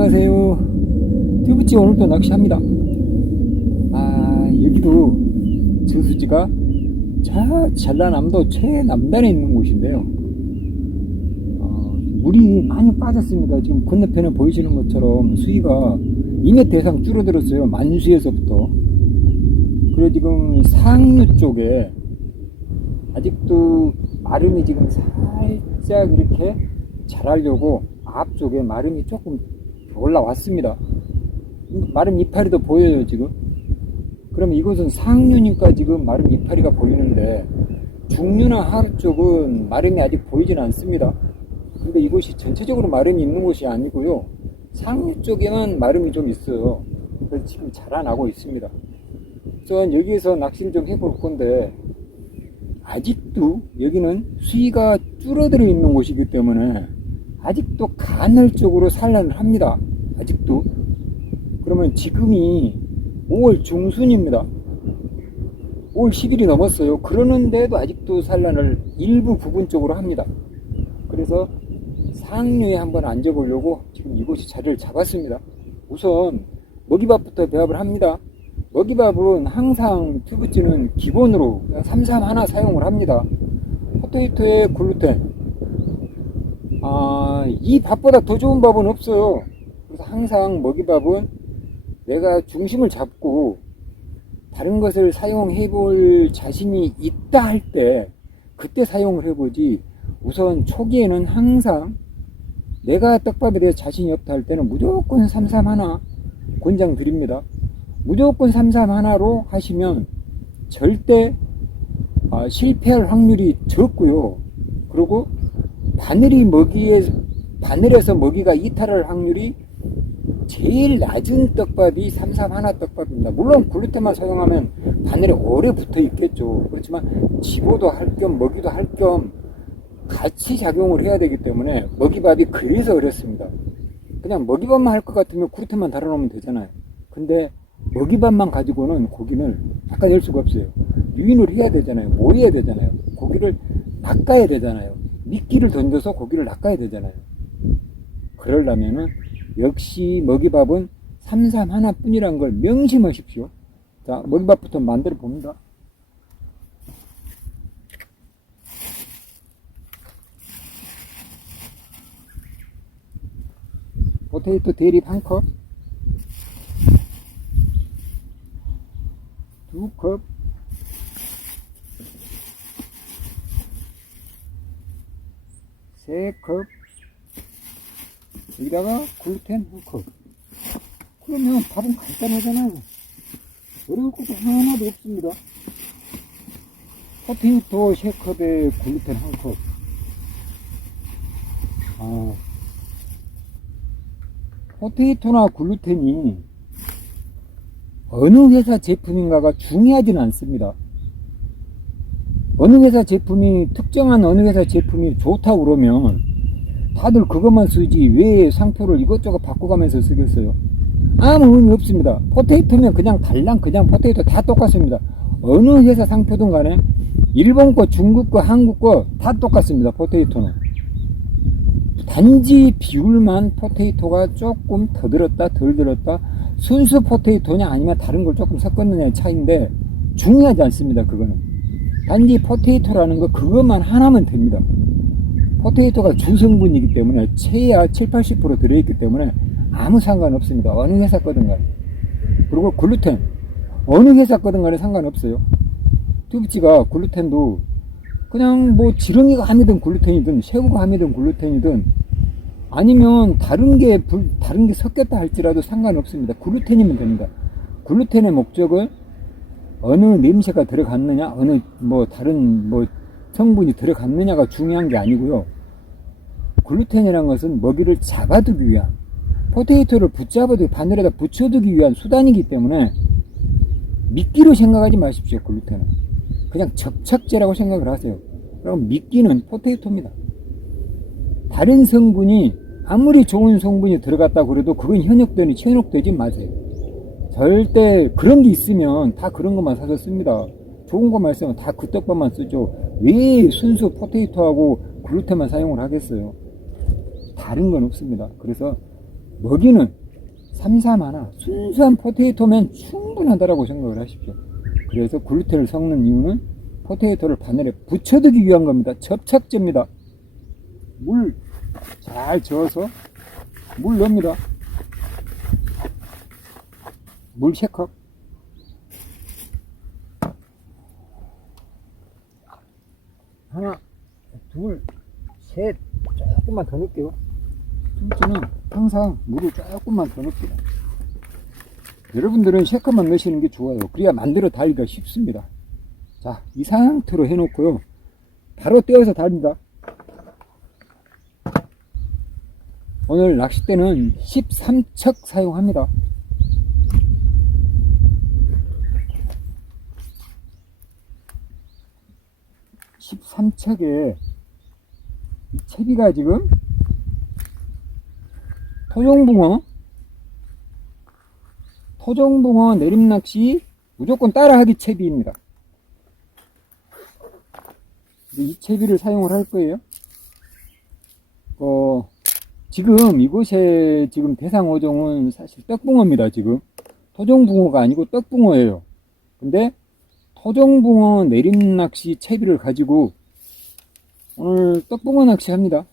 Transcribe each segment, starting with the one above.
안녕하세요. 튜브치 오늘도 낚시합니다. 아, 여기도 저수지가 저 전라남도 최남단에 있는 곳인데요. 어, 물이 많이 빠졌습니다. 지금 건너편에 보이시는 것처럼 수위가 2m 이상 줄어들었어요. 만수에서부터. 그리고 지금 상류 쪽에 아직도 마름이 지금 살짝 이렇게 자라려고 앞쪽에 마름이 조금 올라왔습니다. 마름 이파리도 보여요, 지금. 그럼 이곳은 상류니까 지금 마름 이파리가 보이는데 중류나 하루 쪽은 마름이 아직 보이진 않습니다. 근데 이곳이 전체적으로 마름이 있는 곳이 아니고요. 상류 쪽에만 마름이 좀 있어요. 그래서 지금 자라나고 있습니다. 그래서 여기에서 낚시를 좀 해볼 건데 아직도 여기는 수위가 줄어들어 있는 곳이기 때문에 아직도 간헐적으로 산란을 합니다. 아직도. 그러면 지금이 5월 중순입니다. 5월 10일이 넘었어요. 그러는데도 아직도 산란을 일부 부분적으로 합니다. 그래서 상류에 한번 앉아보려고 지금 이곳이 자리를 잡았습니다. 우선 먹이밥부터 배합을 합니다. 먹이밥은 항상 튜브찌는 기본으로 33 하나 사용을 합니다. 포테이토에 글루텐. 아, 이 밥보다 더 좋은 밥은 없어요. 그래서 항상 먹이밥은 내가 중심을 잡고 다른 것을 사용해 볼 자신이 있다 할 때 그때 사용을 해보지 우선 초기에는 항상 내가 떡밥에 대해 자신이 없다 할 때는 무조건 33 하나 권장 드립니다. 무조건 33 하나로 하시면 절대 아, 실패할 확률이 적고요. 그리고 바늘이 먹이에 바늘에서 먹이가 이탈할 확률이 제일 낮은 떡밥이 33 하나 떡밥입니다. 물론 글루텐만 사용하면 바늘에 오래 붙어 있겠죠. 그렇지만 집어도 할 겸 먹이도 할 겸 같이 작용을 해야 되기 때문에 먹이밥이 그래서 어렵습니다. 그냥 먹이밥만 할 것 같으면 글루텐만 달아놓으면 되잖아요. 근데 먹이밥만 가지고는 고기를 닦아낼 수가 없어요. 유인을 해야 되잖아요. 모여야 되잖아요. 고기를 낚아야 되잖아요. 미끼를 던져서 고기를 낚아야 되잖아요. 그러려면은 역시 먹이밥은 33 하나뿐이란 걸 명심하십시오. 자, 먹이밥부터 만들어 봅니다. 포테이토 대립 한 컵, 두 컵, 세 컵, 여기다가 글루텐 한 컵. 그러면 밥은 간단하잖아요. 어려울 것도 하나도 없습니다. 포테이토 세 컵에 글루텐 한 컵. 아, 포테이토나 글루텐이 어느 회사 제품인가가 중요하지는 않습니다. 어느 회사 제품이 특정한 어느 회사 제품이 좋다고 그러면 다들 그것만 쓰지 왜 상표를 이것저것 바꿔가면서 쓰겠어요? 아무 의미 없습니다. 포테이토면 그냥 달랑 그냥 포테이토 다 똑같습니다. 어느 회사 상표든 간에 일본 거, 중국 거, 한국 거 다 똑같습니다. 포테이토는. 단지 비율만 포테이토가 조금 더 들었다 덜 들었다 순수 포테이토냐 아니면 다른 걸 조금 섞었느냐의 차이인데 중요하지 않습니다. 그거는. 단지 포테이토라는 거 그것만 하나면 됩니다. 포테이토가 주성분이기 때문에 최야 7, 80% 들어있기 때문에 아무 상관없습니다. 어느 회사 거든 간에. 그리고 글루텐. 어느 회사 거든 간에 상관없어요. 튜브치가 글루텐도 그냥 뭐 지렁이가 함유된 글루텐이든 새우가 함유된 글루텐이든 아니면 다른 게 불, 다른 게 섞였다 할지라도 상관없습니다. 글루텐이면 됩니다. 글루텐의 목적은 어느 냄새가 들어갔느냐, 어느 뭐 다른 뭐 성분이 들어갔느냐가 중요한 게 아니고요. 글루텐이라는 것은 먹이를 잡아두기 위한 포테이토를 붙잡아두기 바늘에다 붙여두기 위한 수단이기 때문에 미끼로 생각하지 마십시오. 글루텐은 그냥 접착제라고 생각을 하세요. 그럼 미끼는 포테이토입니다. 다른 성분이 아무리 좋은 성분이 들어갔다 그래도 그건 현역되니 현혹되지 마세요. 절대 그런 게 있으면 다 그런 것만 사서 씁니다. 좋은 것만 쓰면 다 그 떡밥만 쓰죠. 왜 순수 포테이토하고 글루텐만 사용을 하겠어요? 다른 건 없습니다. 그래서 먹이는 삼삼 하나 순수한 포테이토면 충분하다라고 생각을 하십시오. 그래서 글루텐을 섞는 이유는 포테이토를 바늘에 붙여두기 위한 겁니다. 접착제입니다. 물 잘 저어서 물 넣습니다. 물 3컵. 하나, 둘, 셋. 조금만 더 넣을게요. 둘째는 항상 물을 조금만 더 넣습니다. 여러분들은 3컵만 넣으시는 게 좋아요. 그래야 만들어 달기가 쉽습니다. 자, 이 상태로 해놓고요. 바로 떼어서 달립니다. 오늘 낚싯대는 13척 사용합니다. 십삼 척에 이 채비가 지금 토종붕어 토종붕어 내림낚시 무조건 따라하기 채비입니다. 이 채비를 사용을 할 거예요. 어, 지금 이곳에 지금 대상 어종은 사실 떡붕어입니다. 지금 토종붕어가 아니고 떡붕어예요. 근데 허정붕어 내림낚시 채비를 가지고 오늘 떡붕어 낚시 합니다.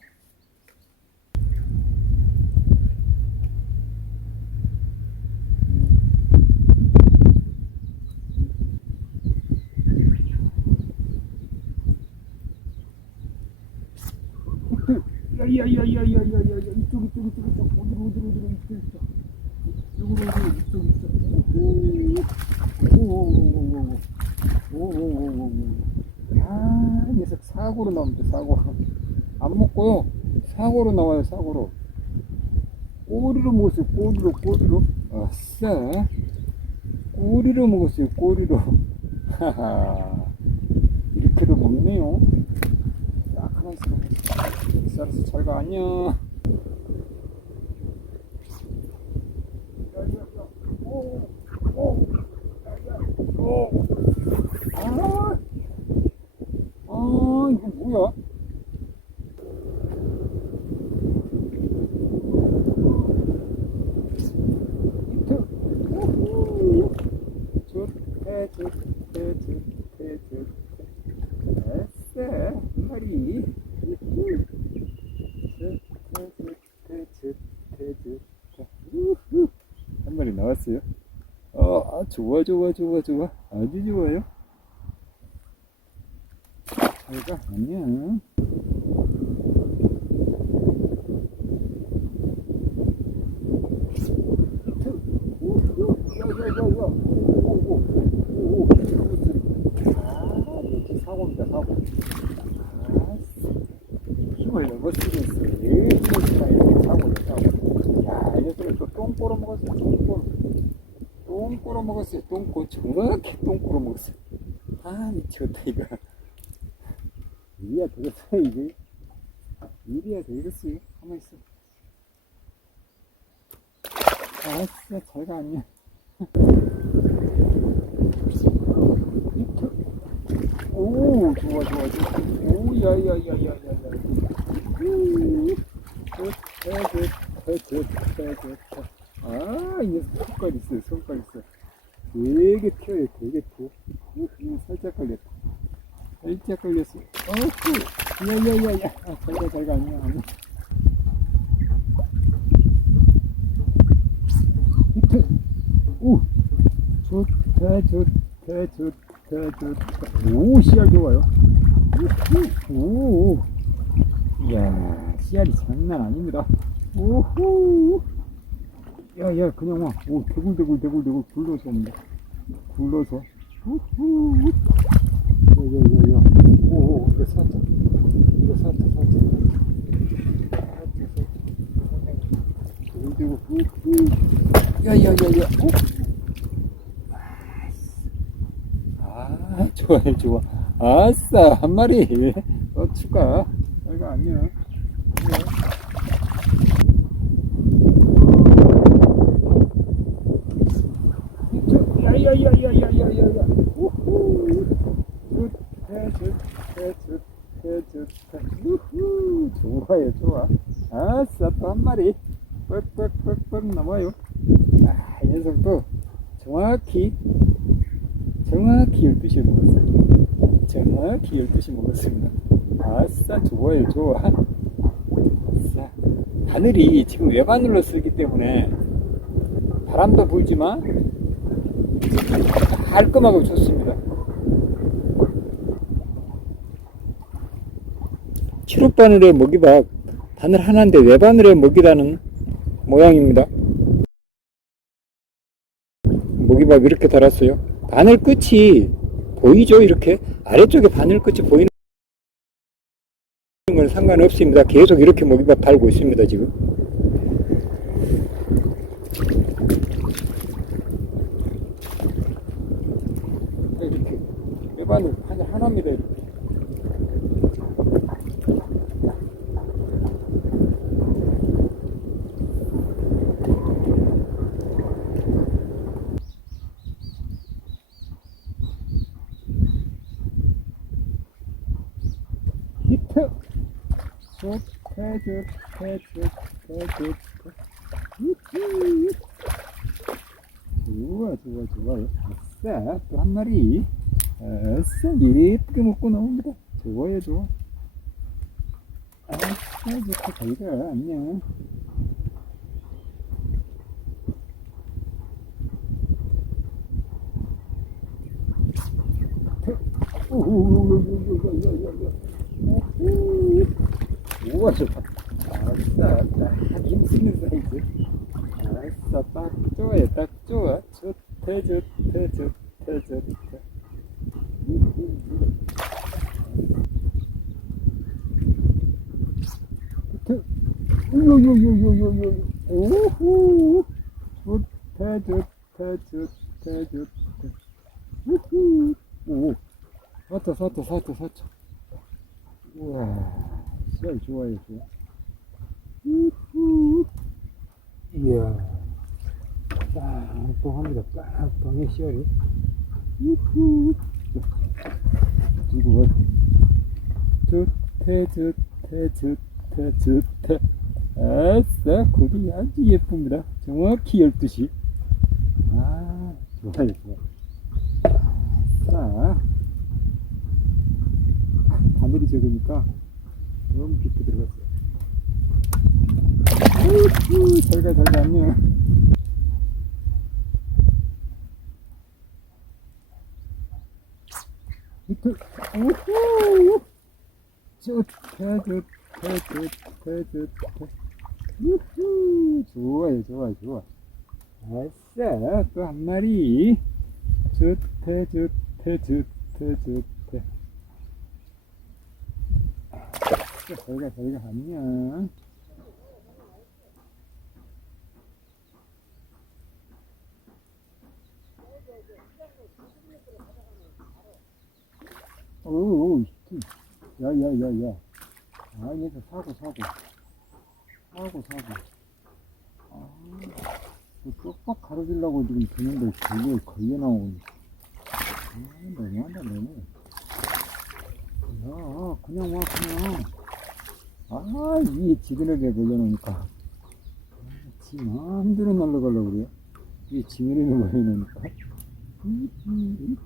야야야야야야야 이쪽 이쪽 이쪽 이쪽 어디로 어디로 어디로 이쪽 있어. 요거 어디 이쪽 있어. 사고로 나옵니다, 사고. 안 먹고요. 사고로 나와요, 사고로. 꼬리로 먹었어요, 꼬리로, 꼬리로. 아싸. 꼬리로 먹었어요, 꼬리로. 하하. 이렇게도 먹네요. 야, 가만히 있어, 가만히 있어. 알았어, 알았어, 잘 가, 안녕. 오, 오. 오. 아. 아, 이거 뭐야? 한 마리 나왔어요. 어, 아, 좋아, 좋아, 좋아, 좋아. 아주 좋아요. 아아예 녀석은 또똥 꼬러 먹었어요 똥 꼬러 똥 꼬러 먹었어요 똥꼬 정확히 똥 꼬러 먹었어요 아 미쳤다 이거 일이야 되겠어요 이게? 일이야 되겠어요? 가만히 있어. 아싸 잘가 히트 오 좋아 좋아 좋아. 오 야야야야야야. 아이 녀석 손깔 있어요 손깔 있어 되게 튀어요 되게 튀어. 우, 살짝 걸렸다 살짝 걸렸어 어후 야야야야. 아, 잘가 잘가. 안녕 히트 오 좋다 좋다 좋다 좋다 오 씨알 좋아요. 오 이야 씨알이 장난 아닙니다. 오호. 야야 그냥 와 오 대굴 대굴 대굴 대굴 굴러서 옵니다. 굴러서. 우후 야야야야 오오 이거 살짝 이거 살짝 살짝 우후 야야야야 오 아, 좋아요, 좋아. 아싸, 한 마리. 어, 추가. 여기가 안녕. 마리. 또 뻑뻑뻑뻑 나와요. 아, 이 녀석도 정확히, 정확히 12시에 먹었어요. 정확히 12시 먹었습니다. 아싸, 좋아요, 좋아. 아싸. 바늘이 지금 외바늘로 쓰기 때문에 바람도 불지만 깔끔하고 좋습니다. 칠흑바늘에 먹이박 바늘 하나인데 외바늘에 먹이라는 모양입니다. 먹이박 이렇게 달았어요. 바늘 끝이 보이죠? 이렇게 아래쪽에 바늘 끝이 보이는 건 상관없습니다. 계속 이렇게 먹이박 달고 있습니다. 지금. 이렇게 외바늘 바늘 하나입니다. 이렇게. 히트 좋대 좋아 좋아 좋아요 아싸 또 한 마리 아싸 예쁘게 먹고 나옵니다 좋아요 좋아 아싸 좋다 잘가 안녕 우와 좋다 아싸 딱 힘쓰는 사이즈 아싸 딱 좋아요 딱 좋아 좋대 좋대 좋대 좋대 요요요요요요 오호 좋대 좋대 좋대 좋대 우후 오 What the fuck? Хинсэнэ зайгүй. Айса тактуу я тактуу чөт тэжөт тэжөт тэжөт. Юу юу юу юу юу юу. Уухуу. Чөт тэжөт тэжөт тэжөт. Уухуу. Оо. Хата хата хата хата. Вау. 아요 좋아 우후 이야 빵빵합니다. 빵빵해 씨알이. 이거 왜 좋대 좋대 좋대 좋대 아싸 고기 아주 예쁩니다. 정확히 12시. 아 좋아요 좋아 아싸. 바늘이 적으니까 너무 깊게 들어갔어요. 우후 잘가 안녕. 밑에 우후! 좋다 좋다 좋다 좋다. 우후! 좋아요 좋아 좋아 아싸 또 한 마리. 좋다 좋다 좋다 좋다 저희가 저희가 안녕 어우 야 야 야 야. 아 이거 사고 사고. 사고 사고. 아 쪽박 가로질라고 지금 드는데 걸려 걸려 나오니 아 너무한다 너무. 야 그냥 와 그냥 아 위에 지그럽게 걸려놓으니까. 아, 지 마음대로 날라가려고 그래요. 위에 지그럽게 걸려놓으니까. 음, 음, 음.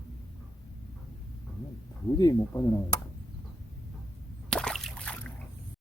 도저히 못 빠져나와요